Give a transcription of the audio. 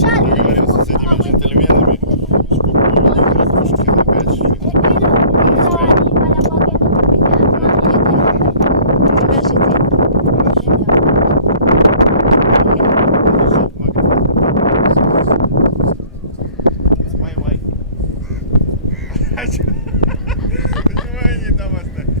Мы говорим с этими джентльменами, сколько у них разрушки на 5 Почему они там оставили?